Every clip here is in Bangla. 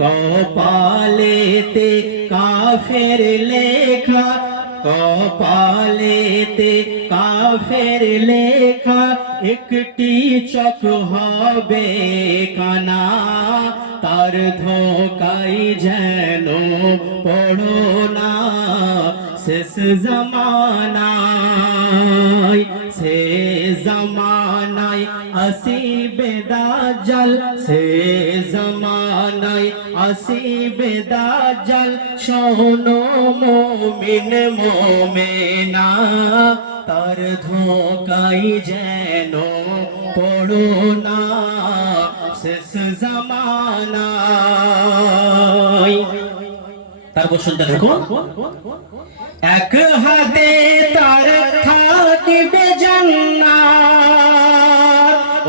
কপালেতে কাফের লেখা কপালেতে কাফের লেখা একটি চক হবে কানা তার ধোকাই যেন পড়ো না শেষ জমানায় সে জমানায় আসিবে দাজাল সে জমানায় আসিবে দাজাল শোনো মোমিন মোমেনা, তার ধোকাই যেন পড়ো না, শেষ জমানায় তারপর শুনতে দেখুন এক হাতে তার থাকিবে জান্নাত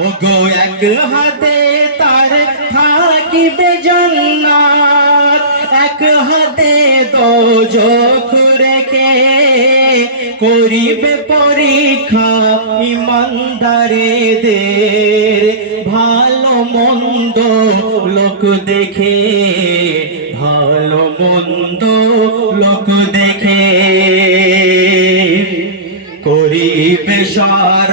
ও গো এক হাতে তার থাকিবে জান্নাত, এক হাতে তো দোজখ রেখে করিবে পরীক্ষা ইমানদারেদের। ভালো মন্দ লোক দেখে, ভালো মন্দ লোক দেখে করিবে সারা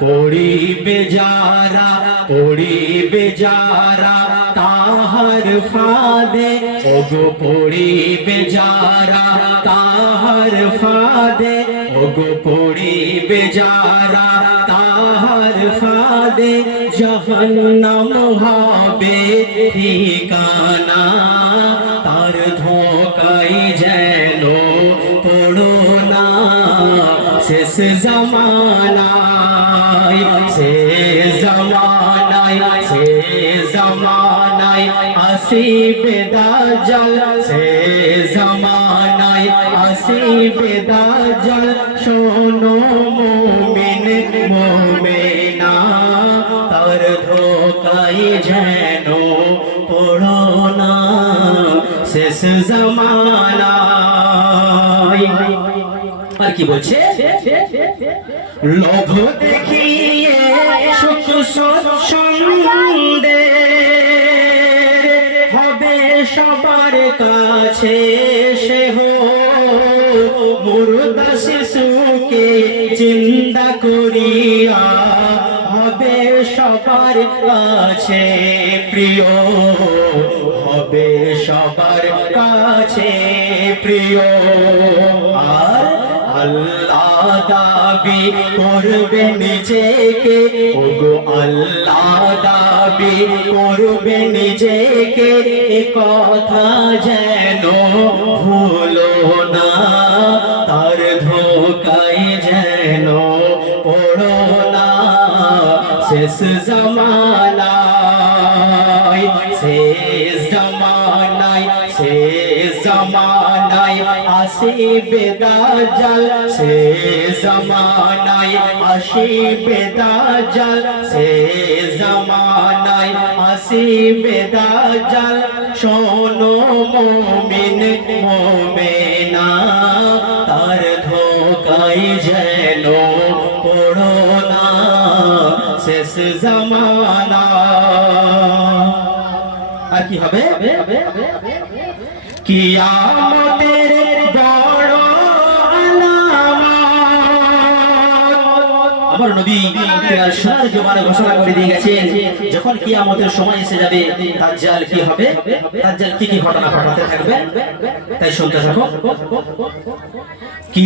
পড়িবে যারা পড়িবে যারা তাহার ফাদে। ওগো পড়িবে যারা তাহার ফাদে। ওগো পড়িবে যারা তাহার ফাদে। জাহান্নাম হবে ঠিকানা, তার ধোকাই যেন পড়ো না। শেষ জমানায় শেষ জমানায় শেষ জমানায় আসিবে দাজাল শেষ জমানায় আসিবে দাজাল শোনো মোমিন, মোমেনা, তার ধোকাই যেন পড়ো না, শেষ জমানায়। আর কি বলছে? লোভ দেখিয়ে সুখ সন্দেহ হবে সবার কাছে সে হো মুর্দা শিশুকে চিন্তা করিয়া হবে সবার কাছে প্রিয়। হবে সবার কাছে প্রিয়। দাবি করবে নিজেকে? ওগো আল্লাহ দাবি করবে নিজেকে। এ কথা যেন ভুলো না, তার ধোকায় যেন পড়ো না। শেষ জমানায়, শেষ আসিবে দাজাল শেষ জমানায় আসিবে দাজাল শেষ জমানায় আসিবে দাজাল শোনো মোমিন, মোমেনা, তার ধোকাই যেন পড়ো না, শেষ জমানা। আর কি হবে? কিয়ামতের নবী ঘোষণা করে দিয়ে গেছেন। যখন কিয়ামতের সময় এসে যাবে, দাজ্জাল কি হবে? দাজ্জাল কি কি ঘটনা ঘটাতে থাকবে? তাই শুনতে থাকো। কি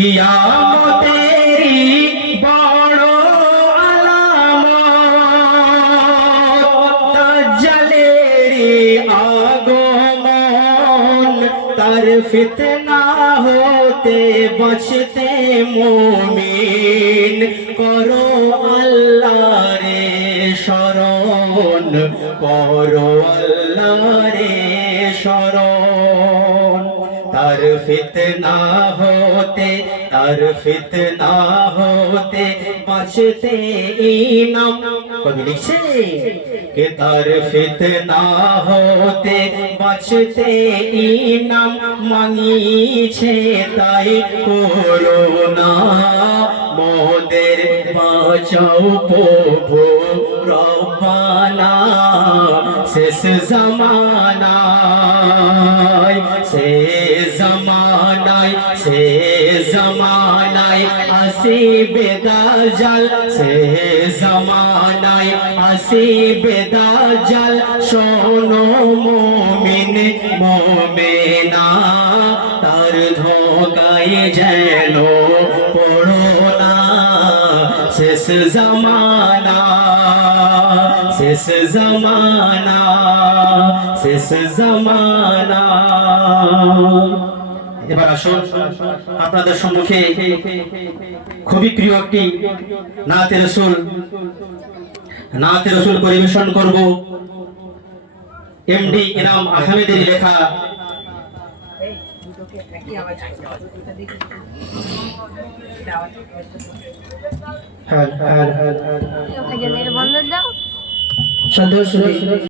বড় তার ফিতনা হতে বাঁচতে মুমিন। করো আল্লাহ রে শরণ, করো আল্লাহ রে শরণ। তার ফিতনা হতে, তার ফিতনা হতে বাঁচতে ইনাম কবি লিখছে কে তার ফিতনা হতে বাঁচতে ইনাম মাঙিছে তাই করোনা মোদের বাঁচাও প্রভু রব্বানা শেষ জমানায় সে জমানায় সে জমানায় আসিবে দাজাল সে জমানায় আসিবে দাজাল শোনো মুমিন, মুমিনা, তার ধোকায় যেন পড়ো না। শেষ জমানা শেষ জমানা শেষ জমানা। এবার আসুন। আপনাদের সম্মুখে খুবই প্রিয় একটি নাতে রসুল। নাতে রসুল পরিবেশন করব। এমডি ইনাম আহমেদের লেখা। ভাইজান এর বন্ধ দাও। সদস্য